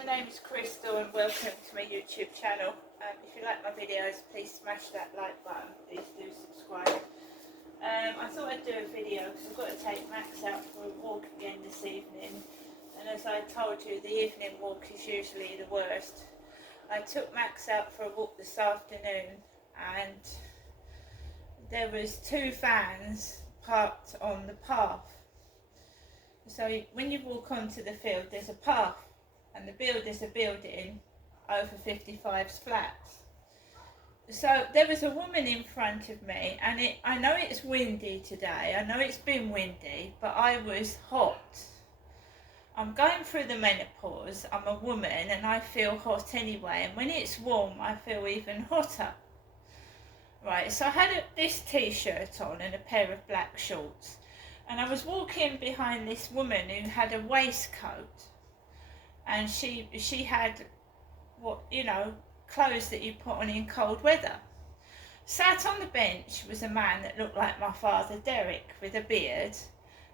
my name is Crystal and welcome to my YouTube channel. If you like my videos, please smash that like button, please do subscribe. I thought I'd do a video because I've got to take Max out for a walk again this evening, and as I told you, the evening walk is usually the worst. I took Max out for a walk this afternoon and there was two vans parked on the path. So when you walk onto the field, there's a path, and there's a building over 55's flats. So there was a woman in front of me, and I know it's windy today, I know it's been windy, but I was hot. I'm going through the menopause, I'm a woman and I feel hot anyway, and when it's warm I feel even hotter. Right, so I had this t-shirt on and a pair of black shorts, and I was walking behind this woman who had a waistcoat, and she had clothes that you put on in cold weather. Sat on the bench was a man that looked like my father Derek, with a beard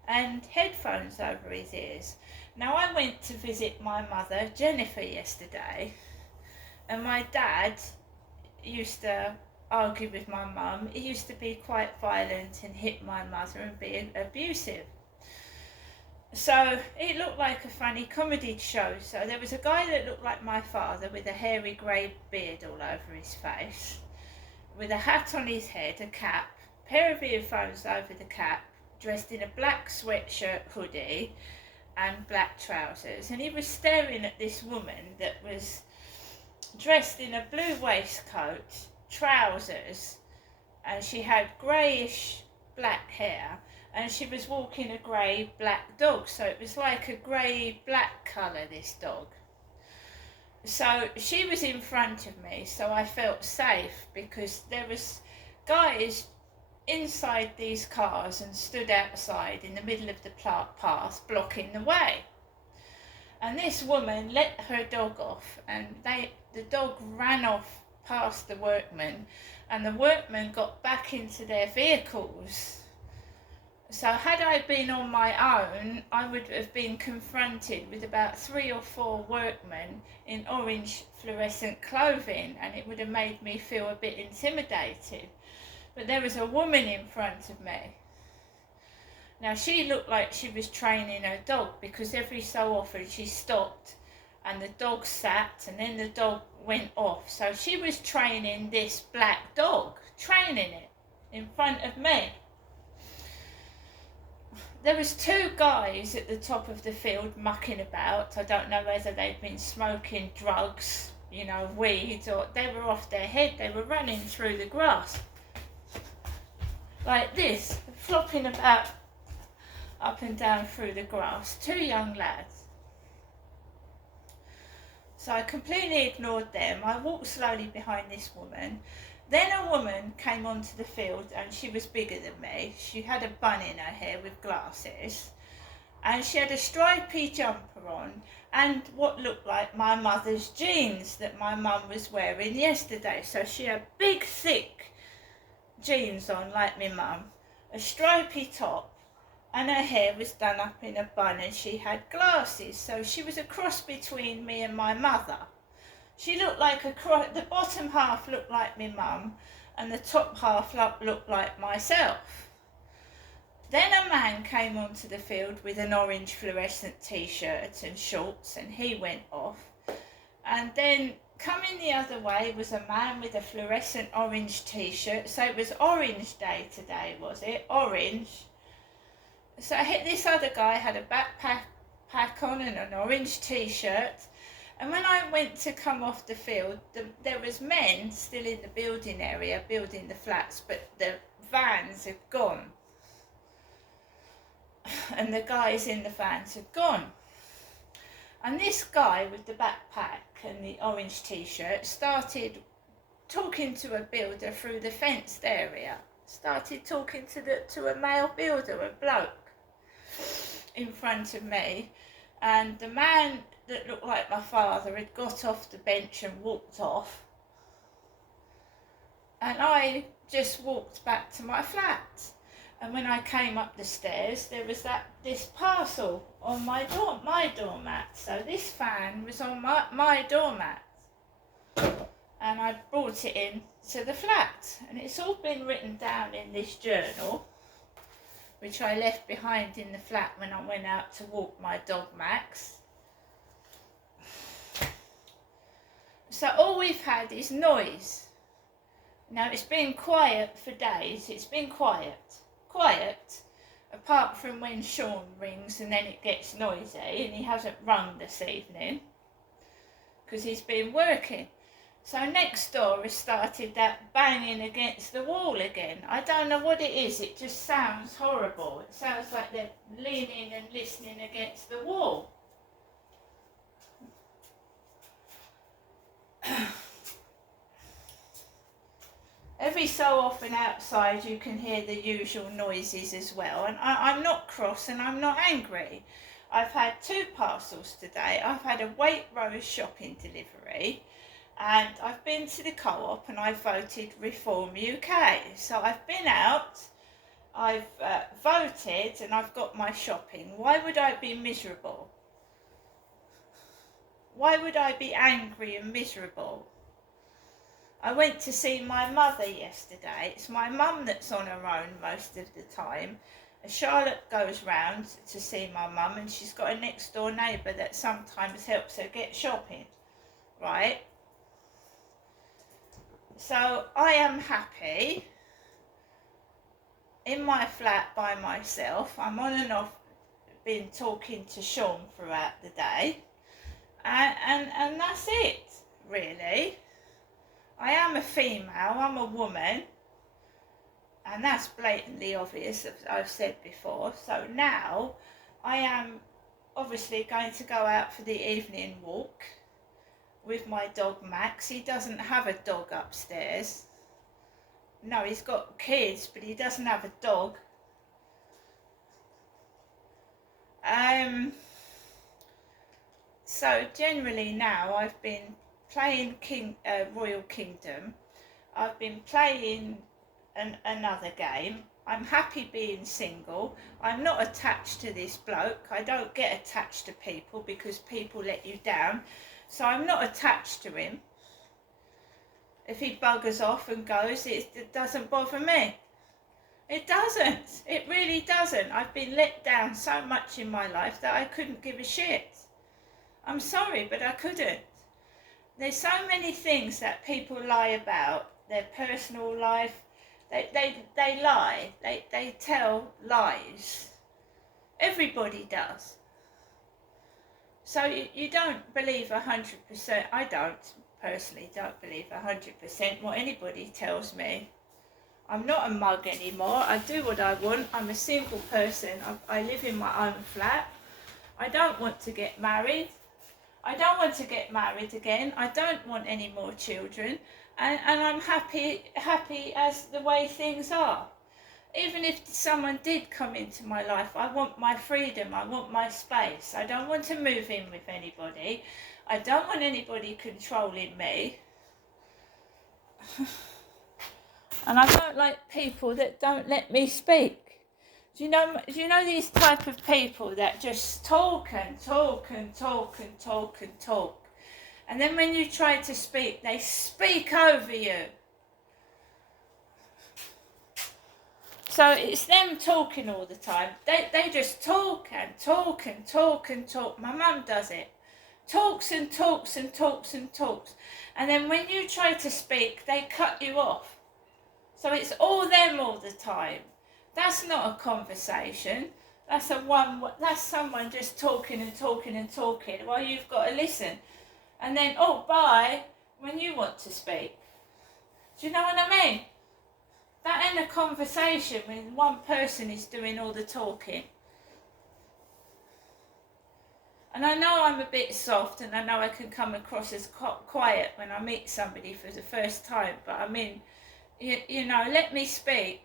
and headphones over his ears. Now I went to visit my mother Jennifer yesterday, and my dad used to argue with my mum. He used to be quite violent and hit my mother and be abusive. So it looked like a funny comedy show. So there was a guy that looked like my father with a hairy grey beard all over his face, with a hat on his head, a cap, pair of earphones over the cap, dressed in a black sweatshirt, hoodie and black trousers, and he was staring at this woman that was dressed in a blue waistcoat, trousers, and she had greyish black hair, and she was walking a grey black dog, so it was like a grey black colour, this dog. So she was in front of me, so I felt safe, because there was guys inside these cars and stood outside in the middle of the path blocking the way. And this woman let her dog off, and the dog ran off past the workmen, and the workmen got back into their vehicles. So had I been on my own, I would have been confronted with about 3 or 4 workmen in orange fluorescent clothing, and it would have made me feel a bit intimidated. But there was a woman in front of me. Now she looked like she was training her dog, because every so often she stopped and the dog sat and then the dog went off. So she was training this black dog, training it in front of me. There was 2 guys at the top of the field mucking about. I don't know whether they'd been smoking drugs, weed, or they were off their head. They were running through the grass like this, flopping about up and down through the grass. 2 young lads. So I completely ignored them. I walked slowly behind this woman. Then a woman came onto the field, and she was bigger than me. She had a bun in her hair with glasses, and she had a stripy jumper on and what looked like my mother's jeans that my mum was wearing yesterday. So she had big thick jeans on like my mum, a stripy top, and her hair was done up in a bun, and she had glasses. So she was a cross between me and my mother. She looked like the bottom half looked like my mum, and the top half looked like myself. Then a man came onto the field with an orange fluorescent t-shirt and shorts, and he went off. And then coming the other way was a man with a fluorescent orange t-shirt. So it was Orange Day today, was it? Orange. So this other guy had a backpack on and an orange t-shirt. And when I went to come off the field, there was men still in the building area, building the flats, but the vans had gone. And the guys in the vans had gone. And this guy with the backpack and the orange t-shirt started talking to a builder through the fenced area. Started talking to a male builder, a bloke, in front of me. And the man that looked like my father had got off the bench and walked off. And I just walked back to my flat. And when I came up the stairs, there was this parcel on my doormat. So this fan was on my doormat, and I brought it in to the flat, and it's all been written down in this journal, which I left behind in the flat when I went out to walk my dog Max. So all we've had is noise. Now it's been quiet for days. It's been quiet, apart from when Sean rings and then it gets noisy, and he hasn't rung this evening because he's been working. So next door has started that banging against the wall again. I don't know what it is, it just sounds horrible. It sounds like they're leaning and listening against the wall. Every so often outside you can hear the usual noises as well, and I'm not cross and I'm not angry. I've had 2 parcels today. I've had a Waitrose shopping delivery, and I've been to the Co-op and I voted Reform UK. So I've been out, I've voted, and I've got my shopping. Why would I be miserable? Why would I be angry and miserable? I went to see my mother yesterday. It's my mum that's on her own most of the time. Charlotte goes round to see my mum, and she's got a next door neighbour that sometimes helps her get shopping, right? So I am happy in my flat by myself. I'm on and off been talking to Sean throughout the day, and that's it, really. I am a female, I'm a woman, and that's blatantly obvious, as I've said before. So now I am obviously going to go out for the evening walk with my dog Max. He doesn't have a dog upstairs. No, he's got kids, but he doesn't have a dog. So generally now I've been playing Royal Kingdom. I've been playing another game. I'm happy being single. I'm not attached to this bloke. I don't get attached to people because people let you down. So I'm not attached to him. If he buggers off and goes, it doesn't bother me. It doesn't. It really doesn't. I've been let down so much in my life that I couldn't give a shit. I'm sorry, but I couldn't. There's so many things that people lie about, their personal life. They lie. They tell lies. Everybody does. So you don't believe 100%. I personally don't believe 100% what anybody tells me. I'm not a mug anymore. I do what I want. I'm a single person. I live in my own flat. I don't want to get married. I don't want to get married again. I don't want any more children. And I'm happy as the way things are. Even if someone did come into my life, I want my freedom. I want my space. I don't want to move in with anybody. I don't want anybody controlling me. And I don't like people that don't let me speak. Do you know these type of people that just talk and talk and talk and talk and talk? And then when you try to speak, they speak over you. So it's them talking all the time. They just talk and talk and talk and talk. My mum does it. Talks and talks and talks and talks. And then when you try to speak, they cut you off. So it's all them all the time. That's not a conversation. That's someone just talking and talking and talking while you've got to listen. And then, oh, bye, when you want to speak. Do you know what I mean? That ain't a conversation when one person is doing all the talking. And I know I'm a bit soft, and I know I can come across as quiet when I meet somebody for the first time, but I mean, you know, let me speak.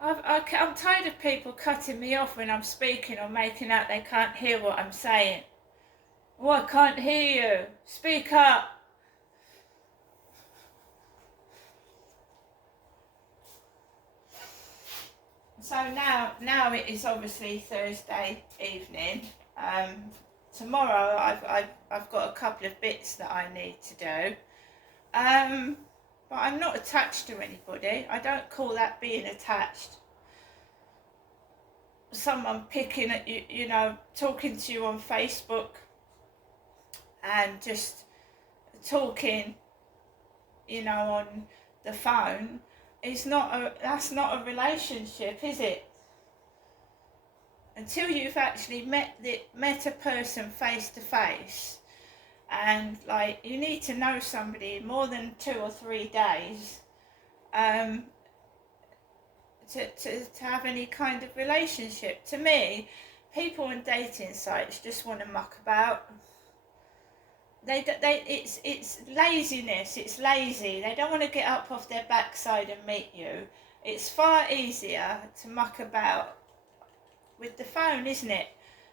I'm tired of people cutting me off when I'm speaking or making out they can't hear what I'm saying. Oh, I can't hear you. Speak up. So now it is obviously Thursday evening. Tomorrow I've got a couple of bits that I need to do. But I'm not attached to anybody. I don't call that being attached. Someone picking at you, you know, talking to you on Facebook and just talking, you know, on the phone that's not a relationship, is it? Until you've actually met a person face to face, and like you need to know somebody more than 2 or 3 days to have any kind of relationship. To me, people on dating sites just want to muck about. It's laziness. It's lazy. They don't want to get up off their backside and meet you. It's far easier to muck about with the phone, isn't it?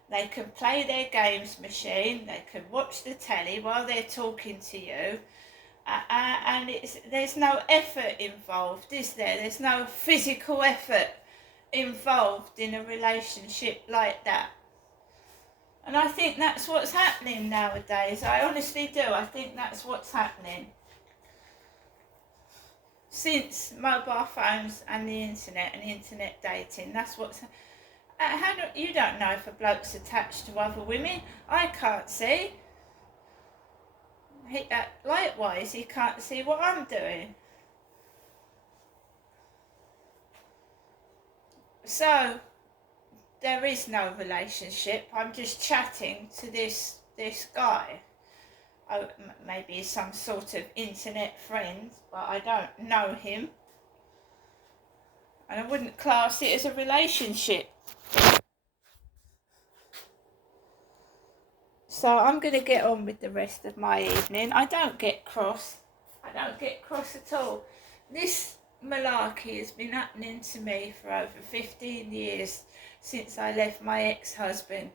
They can play their games machine. They can watch the telly while they're talking to you, and there's no effort involved, is there? There's no physical effort involved in a relationship like that. And I think that's what's happening nowadays. I honestly do. I think that's what's happening. Since mobile phones and the internet dating, that's what's... you don't know if a bloke's attached to other women. I can't see. Likewise, he can't see what I'm doing. So... there is no relationship. I'm just chatting to this guy. Oh, maybe he's some sort of internet friend, but I don't know him. And I wouldn't class it as a relationship. So I'm going to get on with the rest of my evening. I don't get cross. I don't get cross at all. This malarkey has been happening to me for over 15 years. Since I left my ex-husband,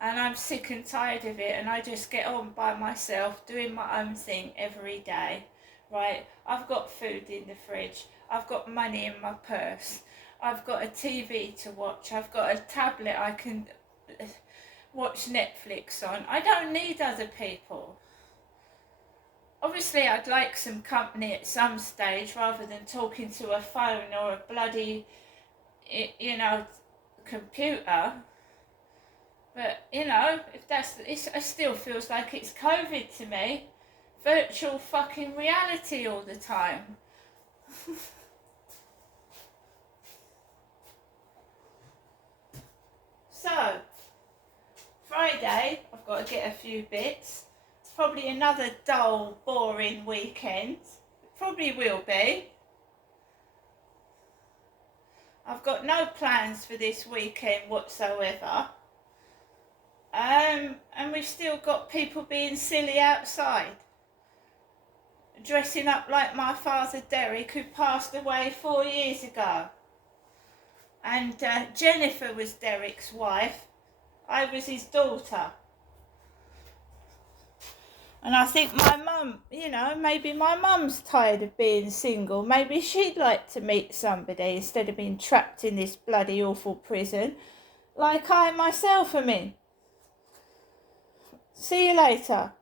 and I'm sick and tired of it, and I just get on by myself doing my own thing every day. Right, I've got food in the fridge, I've got money in my purse, I've got a TV to watch, I've got a tablet I can watch Netflix on. I don't need other people. Obviously I'd like some company at some stage rather than talking to a phone or a bloody, you know, computer. But you know, if it still feels like it's COVID to me. Virtual fucking reality all the time. So Friday I've got to get a few bits. It's probably another dull, boring weekend. It probably will be. I've got no plans for this weekend whatsoever. And we've still got people being silly outside. Dressing up like my father Derek, who passed away 4 years ago. And Jennifer was Derek's wife. I was his daughter. And I think my mum, you know, maybe my mum's tired of being single. Maybe she'd like to meet somebody instead of being trapped in this bloody awful prison like I myself am in. See you later.